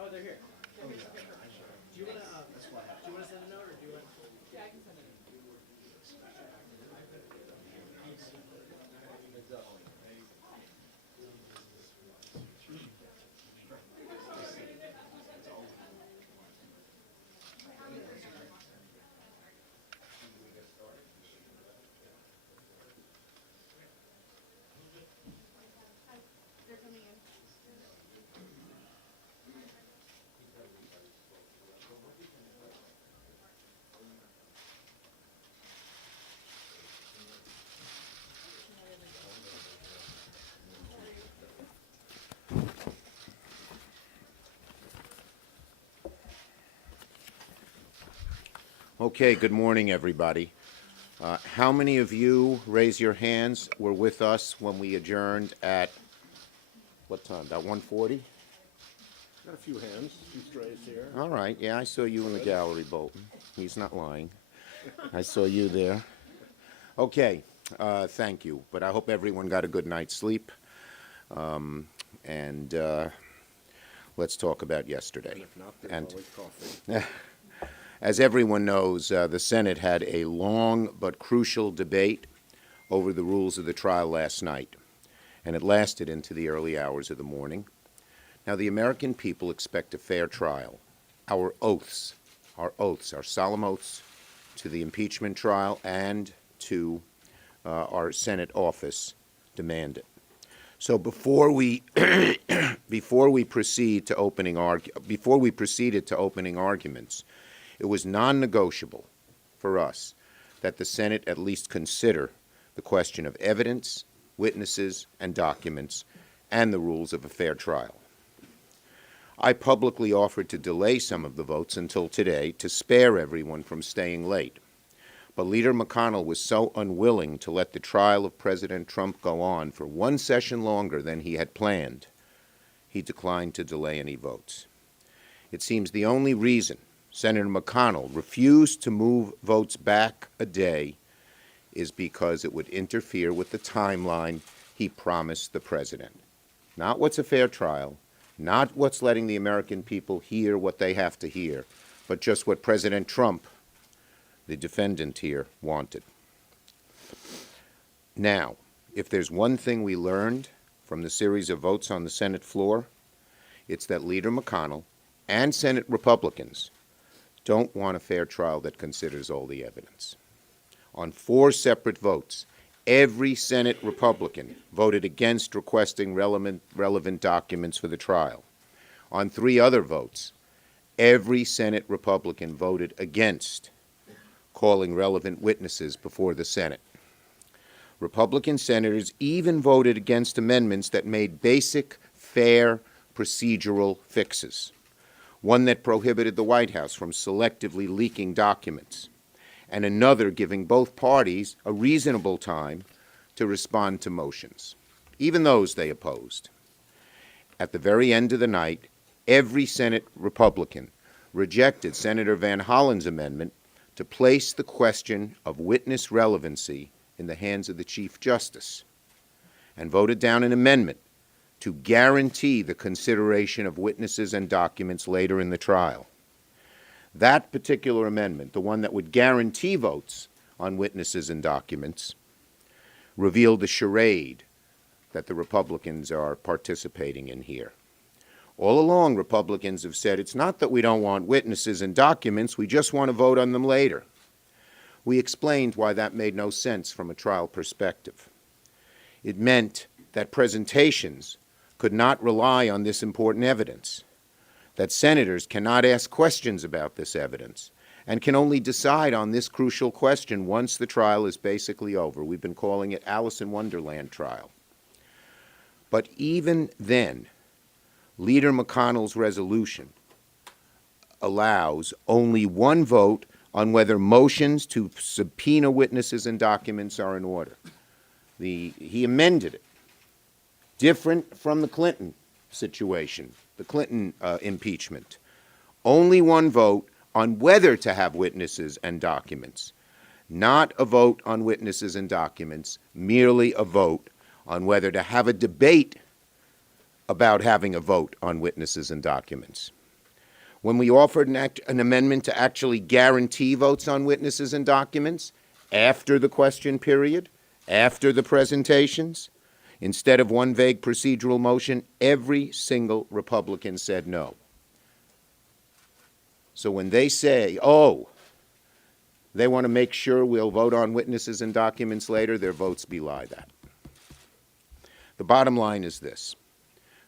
Oh, they're here. Do you want to send a note or do you want? Yeah, I can send it. They're coming in. Okay, good morning, everybody. How many of you, raise your hands, were with us when we adjourned at, what time, about 1:40? Got a few hands, a few strays here. All right, yeah, I saw you in the gallery, Bolton. He's not lying. I saw you there. Okay, thank you, but I hope everyone got a good night's sleep. And let's talk about yesterday. And if not, there's And- always coffee. As everyone knows, the Senate had a long but crucial debate over the rules of the trial last night, and it lasted into the early hours of the morning. Now, the American people expect a fair trial. Our solemn oaths to the impeachment trial and to our Senate office demand it. So before we proceeded to opening arguments, it was non-negotiable for us that the Senate at least consider the question of evidence, witnesses, and documents, and the rules of a fair trial. I publicly offered to delay some of the votes until today to spare everyone from staying late. But Leader McConnell was so unwilling to let the trial of President Trump go on for one session longer than he had planned, he declined to delay any votes. It seems the only reason Senator McConnell refused to move votes back a day is because it would interfere with the timeline he promised the president. Not what's a fair trial, not what's letting the American people hear what they have to hear, but just what President Trump, the defendant here, wanted. Now, if there's one thing we learned from the series of votes on the Senate floor, it's that Leader McConnell and Senate Republicans don't want a fair trial that considers all the evidence. On 4 separate votes, every Senate Republican voted against requesting relevant documents for the trial. On 3 other votes, every Senate Republican voted against calling relevant witnesses before the Senate. Republican senators even voted against amendments that made basic, fair, procedural fixes. One that prohibited the White House from selectively leaking documents, and another giving both parties a reasonable time to respond to motions. Even those they opposed. At the very end of the night, every Senate Republican rejected Senator Van Hollen's amendment to place the question of witness relevancy in the hands of the Chief Justice, and voted down an amendment to guarantee the consideration of witnesses and documents later in the trial. That particular amendment, the one that would guarantee votes on witnesses and documents, revealed the charade that the Republicans are participating in here. All along, Republicans have said it's not that we don't want witnesses and documents, we just want to vote on them later. We explained why that made no sense from a trial perspective. It meant that presentations could not rely on this important evidence, that senators cannot ask questions about this evidence, and can only decide on this crucial question once the trial is basically over. We've been calling it Alice in Wonderland trial. But even then, Leader McConnell's resolution allows only one vote on whether motions to subpoena witnesses and documents are in order. He amended it, different from the Clinton situation, the Clinton impeachment. Only one vote on whether to have witnesses and documents, not a vote on witnesses and documents, merely a vote on whether to have a debate about having a vote on witnesses and documents. When we offered an amendment to actually guarantee votes on witnesses and documents after the question period, after the presentations, instead of one vague procedural motion, every single Republican said no. So when they say, oh, they want to make sure we'll vote on witnesses and documents later, their votes belie that. The bottom line is this.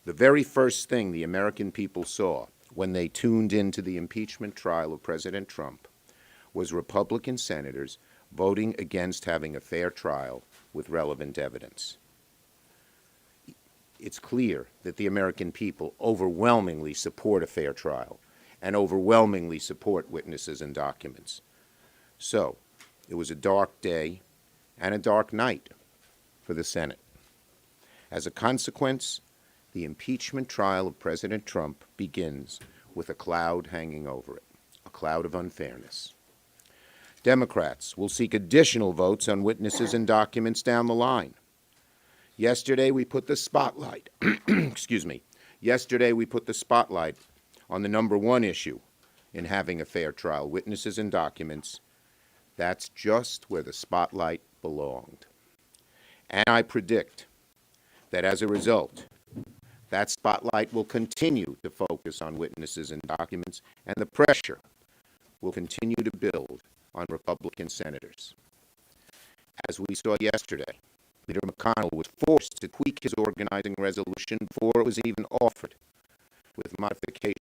The very first thing the American people saw when they tuned into the impeachment trial of President Trump was Republican senators voting against having a fair trial with relevant evidence. It's clear that the American people overwhelmingly support a fair trial and overwhelmingly support witnesses and documents. So, it was a dark day and a dark night for the Senate. As a consequence, the impeachment trial of President Trump begins with a cloud hanging over it, a cloud of unfairness. Democrats will seek additional votes on witnesses and documents down the line. Yesterday, we put the spotlight, Yesterday, we put the spotlight on the number one issue in having a fair trial, witnesses and documents. That's just where the spotlight belonged. And I predict that as a result, that spotlight will continue to focus on witnesses and documents, and the pressure will continue to build on Republican senators. As we saw yesterday, Leader McConnell was forced to tweak his organizing resolution before it was even offered, with modifications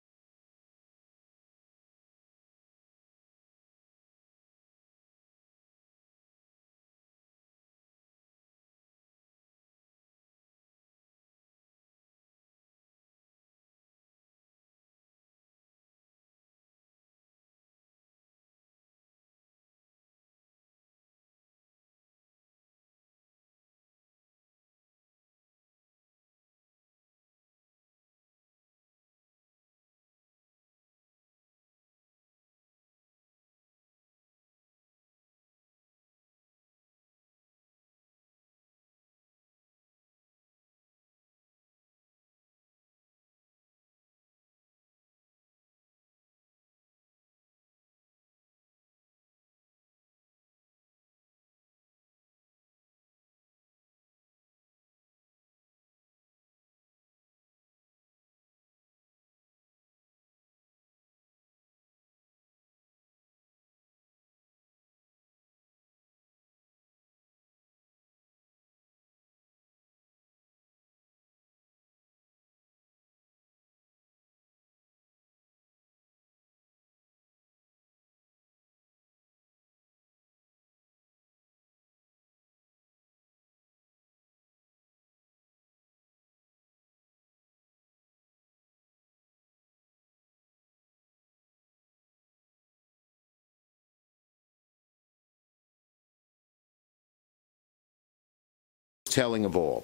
telling of all.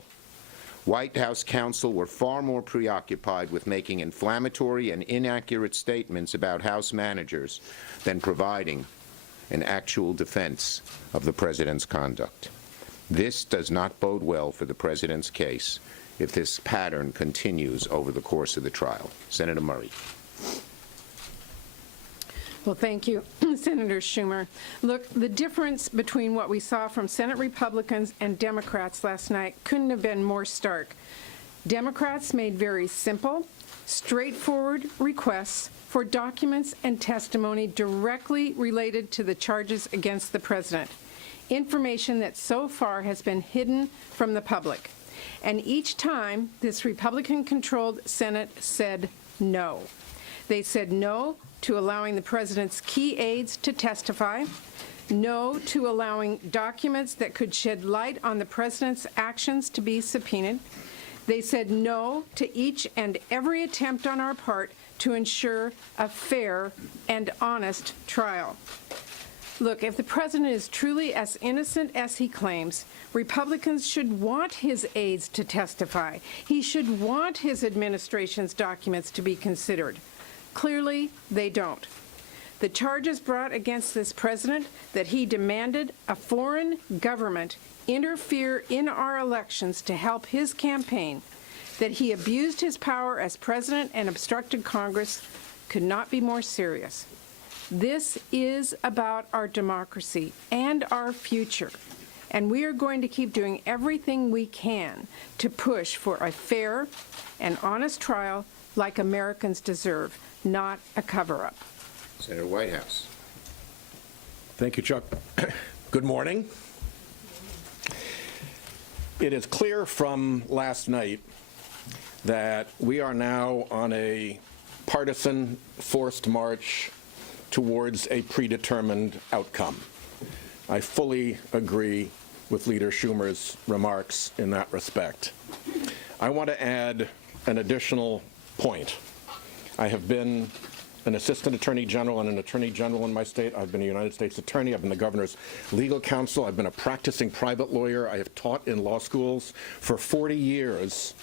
White House counsel were far more preoccupied with making inflammatory and inaccurate statements about House managers than providing an actual defense of the president's conduct. This does not bode well for the president's case if this pattern continues over the course of the trial. Senator Murray. Well, thank you, Senator Schumer. Look, the difference between what we saw from Senate Republicans and Democrats last night couldn't have been more stark. Democrats made very simple, straightforward requests for documents and testimony directly related to the charges against the president, information that so far has been hidden from the public. And each time, this Republican-controlled Senate said no. They said no to allowing the president's key aides to testify, no to allowing documents that could shed light on the president's actions to be subpoenaed. They said no to each and every attempt on our part to ensure a fair and honest trial. Look, if the president is truly as innocent as he claims, Republicans should want his aides to testify. He should want his administration's documents to be considered. Clearly, they don't. The charges brought against this president that he demanded a foreign government interfere in our elections to help his campaign, that he abused his power as president and obstructed Congress, could not be more serious. This is about our democracy and our future, and we are going to keep doing everything we can to push for a fair and honest trial like Americans deserve, not a cover-up. Senator Whitehouse. Thank you, Chuck. Good morning. It is clear from last night that we are now on a partisan forced march towards a predetermined outcome. I fully agree with Leader Schumer's remarks in that respect. I want to add an additional point. I have been an assistant attorney general and an attorney general in my state. I've been a United States attorney. I've been the governor's legal counsel. I've been a practicing private lawyer. I have taught in law schools. For 40 years,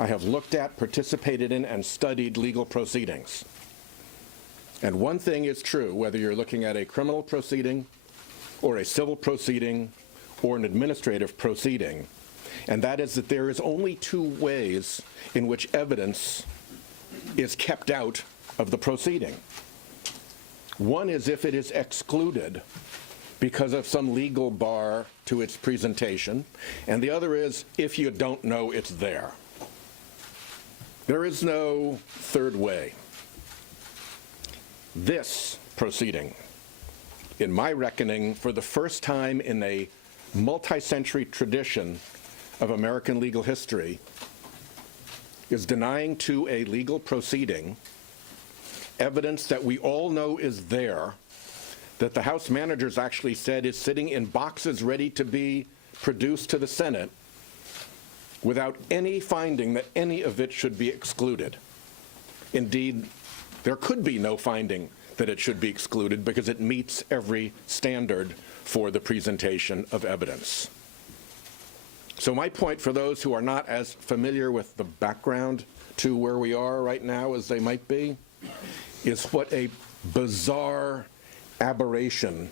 I have looked at, participated in, and studied legal proceedings. And one thing is true, whether you're looking at a criminal proceeding or a civil proceeding or an administrative proceeding, and that is that there is only two ways in which evidence is kept out of the proceeding. One is if it is excluded because of some legal bar to its presentation, and the other is if you don't know it's there. There is no third way. This proceeding, in my reckoning, for the first time in a multi-century tradition of American legal history, is denying to a legal proceeding evidence that we all know is there, that the House managers actually said is sitting in boxes ready to be produced to the Senate, without any finding that any of it should be excluded. Indeed, there could be no finding that it should be excluded because it meets every standard for the presentation of evidence. So my point for those who are not as familiar with the background to where we are right now as they might be, is what a bizarre aberration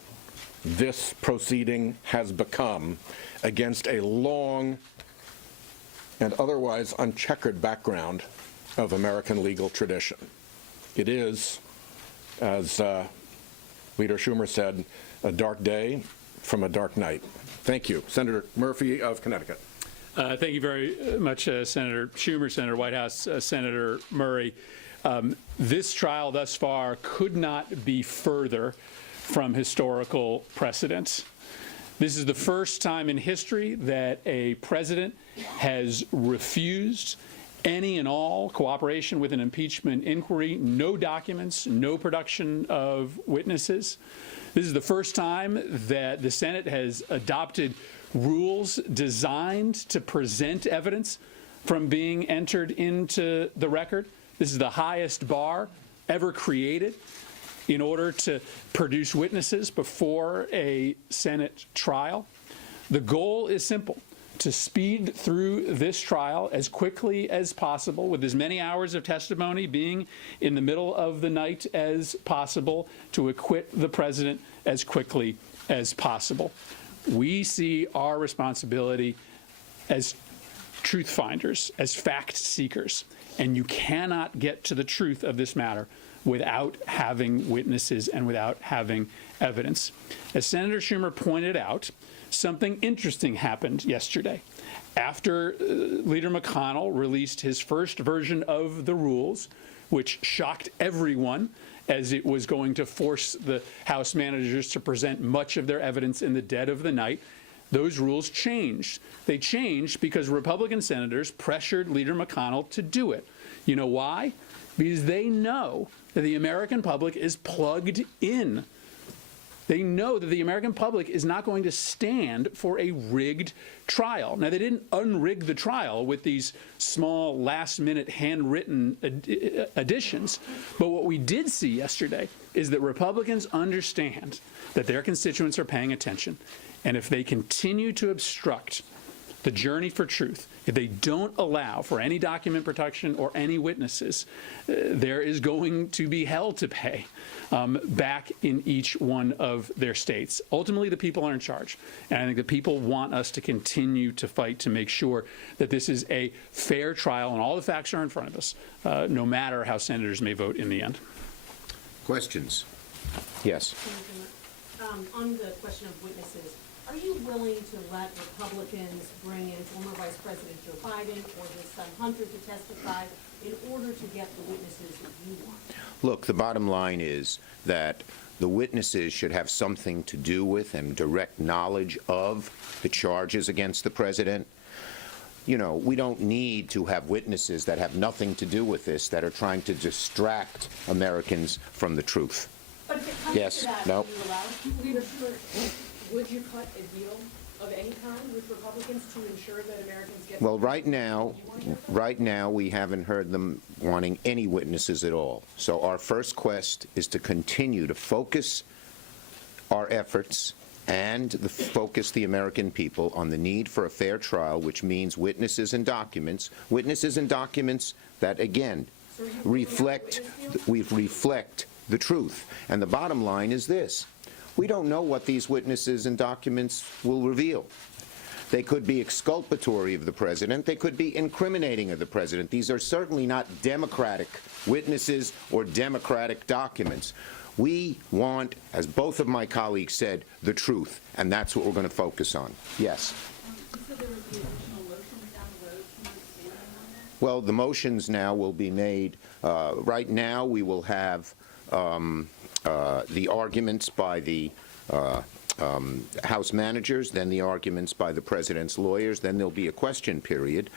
this proceeding has become against a long and otherwise uncheckered background of American legal tradition. It is, as Leader Schumer said, a dark day from a dark night. Thank you. Senator Murphy of Connecticut. Thank you very much, Senator Schumer, Senator Whitehouse, Senator Murray. This trial thus far could not be further from historical precedent. This is the first time in history that a president has refused any and all cooperation with an impeachment inquiry, no documents, no production of witnesses. This is the first time that the Senate has adopted rules designed to present evidence from being entered into the record. This is the highest bar ever created in order to produce witnesses before a Senate trial. The goal is simple: to speed through this trial as quickly as possible, with as many hours of testimony being in the middle of the night as possible, to acquit the president as quickly as possible. We see our responsibility as truth finders, as fact seekers, and you cannot get to the truth of this matter without having witnesses and without having evidence. As Senator Schumer pointed out, something interesting happened yesterday. After Leader McConnell released his first version of the rules, which shocked everyone, as it was going to force the House managers to present much of their evidence in the dead of the night. Those rules changed. They changed because Republican senators pressured Leader McConnell to do it. You know why? Because they know that the American public is plugged in. They know that the American public is not going to stand for a rigged trial. Now, they didn't unrig the trial with these small, last-minute, handwritten additions. But what we did see yesterday is that Republicans understand that their constituents are paying attention. And if they continue to obstruct the journey for truth, if they don't allow for any document protection or any witnesses, there is going to be hell to pay back in each one of their states. Ultimately, the people are in charge. And I think the people want us to continue to fight to make sure that this is a fair trial and all the facts are in front of us, no matter how senators may vote in the end. Questions? Yes. On the question of witnesses, are you willing to let Republicans bring in former Vice President Joe Biden or his son Hunter to testify in order to get the witnesses that you want? Look, the bottom line is that the witnesses should have something to do with and direct knowledge of the charges against the president. You know, we don't need to have witnesses that have nothing to do with this, that are trying to distract Americans from the truth. But if it comes Yes. to that, No. are you allowed? Leader Schumer, would you cut a deal of any kind with Republicans to ensure that Americans get? Well, right now, we haven't heard them wanting any witnesses at all. So our first quest is to continue to focus our efforts and focus the American people on the need for a fair trial, which means witnesses and documents that, again, reflect the truth. And the bottom line is this. We don't know what these witnesses and documents will reveal. They could be exculpatory of the president. They could be incriminating of the president. These are certainly not Democratic witnesses or Democratic documents. We want, as both of my colleagues said, the truth, and that's what we're going to focus on. Yes? You said there would be additional motions down the road. Can you expand on that? Well, the motions now will be made. Right now, we will have the arguments by the House managers, then the arguments by the president's lawyers, then there'll be a question period.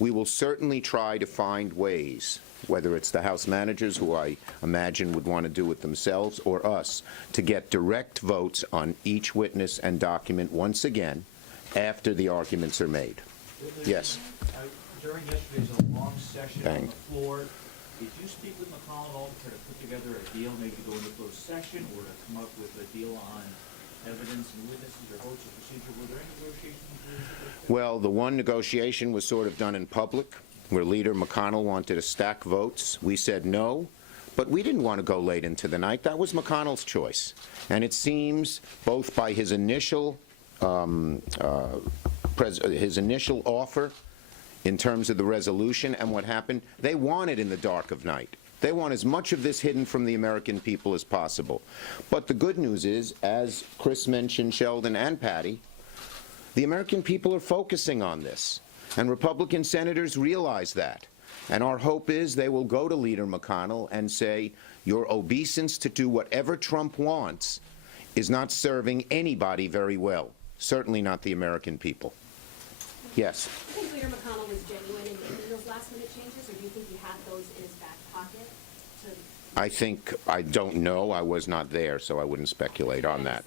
We will certainly try to find ways, whether it's the House managers, who I imagine would want to do it themselves, or us, to get direct votes on each witness and document once again after the arguments are made. Yes. During yesterday's long session on the floor, did you speak with McConnell at all to try to put together a deal, maybe to go into closed session, or to come up with a deal on evidence and witnesses or votes or procedure? Were there any negotiations? Well, the one negotiation was sort of done in public, where Leader McConnell wanted to stack votes. We said no, but we didn't want to go late into the night. That was McConnell's choice. And it seems, both by his initial offer in terms of the resolution and what happened, they want it in the dark of night. They want as much of this hidden from the American people as possible. But the good news is, as Chris mentioned, Sheldon and Patty, the American people are focusing on this. And Republican senators realize that. And our hope is they will go to Leader McConnell and say, your obeisance to do whatever Trump wants is not serving anybody very well, certainly not the American people. Yes? Do you think Leader McConnell was genuine in making those last-minute changes, or do you think he had those in his back pocket? I don't know. I was not there, so I wouldn't speculate on that.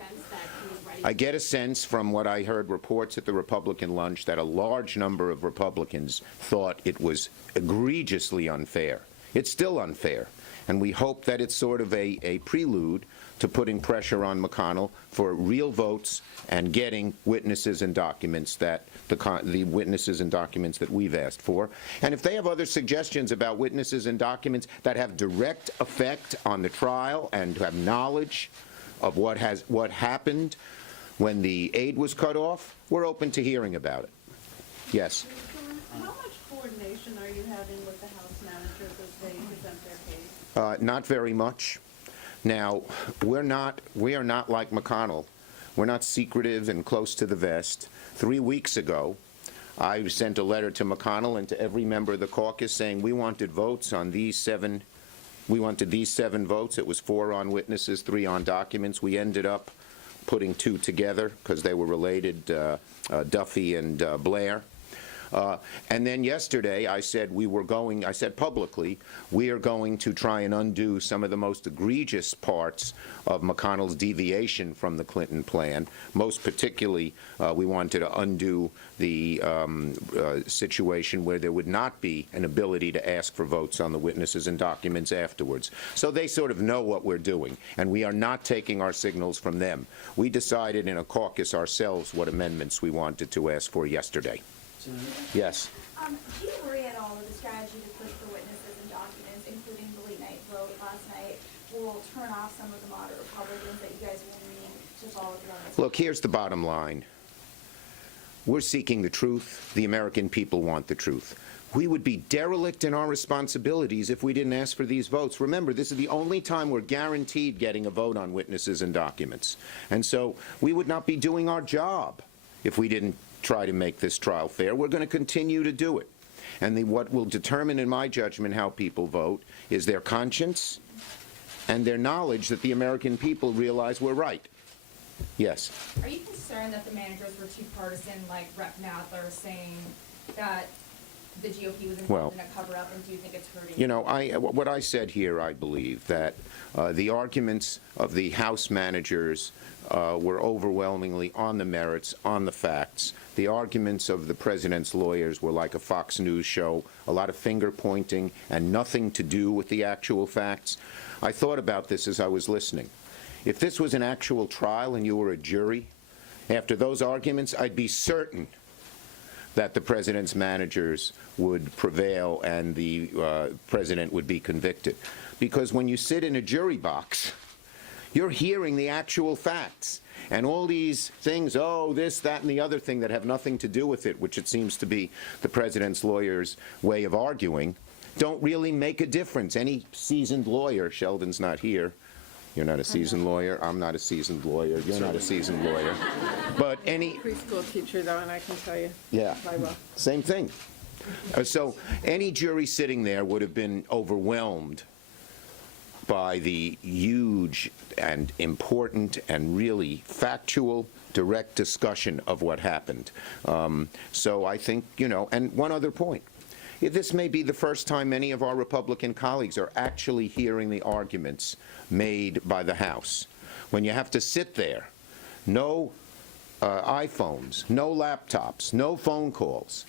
I get a sense from what I heard reports at the Republican lunch that a large number of Republicans thought it was egregiously unfair. It's still unfair, and we hope that it's sort of a prelude to putting pressure on McConnell for real votes and getting witnesses and documents that the witnesses and documents that we've asked for. And if they have other suggestions about witnesses and documents that have direct effect on the trial and have knowledge of what happened when the aid was cut off, we're open to hearing about it. Yes. How much coordination are you having with the House managers as they present their case? Not very much. Now, we are not like McConnell. We're not secretive and close to the vest. 3 weeks ago, I sent a letter to McConnell and to every member of the caucus saying we wanted votes on these 7. We wanted these 7 votes. It was 4 on witnesses, 3 on documents. We ended up putting 2 together because they were related, Duffy and Blair. And then yesterday I said I said publicly, we are going to try and undo some of the most egregious parts of McConnell's deviation from the Clinton plan. Most particularly, we wanted to undo the situation where there would not be an ability to ask for votes on the witnesses and documents afterwards. So they sort of know what we're doing, and we are not taking our signals from them. We decided in a caucus ourselves what amendments we wanted to ask for yesterday. Yes. Do you worry at all that the strategy to push for witnesses and documents, including the late night vote last night, will turn off some of the moderate Republicans that you guys will need to follow through on this? Look, here's the bottom line. We're seeking the truth. The American people want the truth. We would be derelict in our responsibilities if we didn't ask for these votes. Remember, this is the only time we're guaranteed getting a vote on witnesses and documents. And so we would not be doing our job if we didn't try to make this trial fair. We're going to continue to do it. And what will determine, in my judgment, how people vote is their conscience and their knowledge that the American people realize we're right. Yes. Are you concerned that the managers were too partisan, like Rep. Nadler saying that the GOP was involved in a cover-up, and do you think it's hurting? You know, what I said here, I believe, that the arguments of the House managers were overwhelmingly on the merits, on the facts. The arguments of the president's lawyers were like a Fox News show, a lot of finger-pointing and nothing to do with the actual facts. I thought about this as I was listening. If this was an actual trial and you were a jury, after those arguments, I'd be certain that the president's managers would prevail and the president would be convicted. Because when you sit in a jury box, you're hearing the actual facts. And all these things, oh, this, that, and the other thing that have nothing to do with it, which it seems to be the president's lawyer's way of arguing, don't really make a difference. Any seasoned lawyer, Sheldon's not here. You're not a seasoned lawyer. I'm not a seasoned lawyer. You're not a seasoned lawyer. But any Preschool teacher, though, and I can tell you. Yeah, I will. same thing. So any jury sitting there would have been overwhelmed by the huge and important and really factual, direct discussion of what happened. So I think, you know, and one other point. This may be the first time many of our Republican colleagues are actually hearing the arguments made by the House. When you have to sit there, no iPhones, no laptops, no phone calls.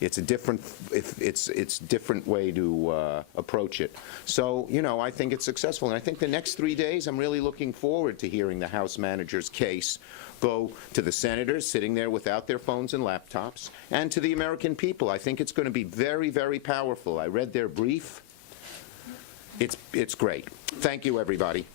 It's a different, it's different way to approach it. So, you know, I think it's successful. And I think the next 3 days, I'm really looking forward to hearing the House manager's case go to the senators sitting there without their phones and laptops, and to the American people. I think it's going to be very, very powerful. I read their brief. It's great. Thank you, everybody.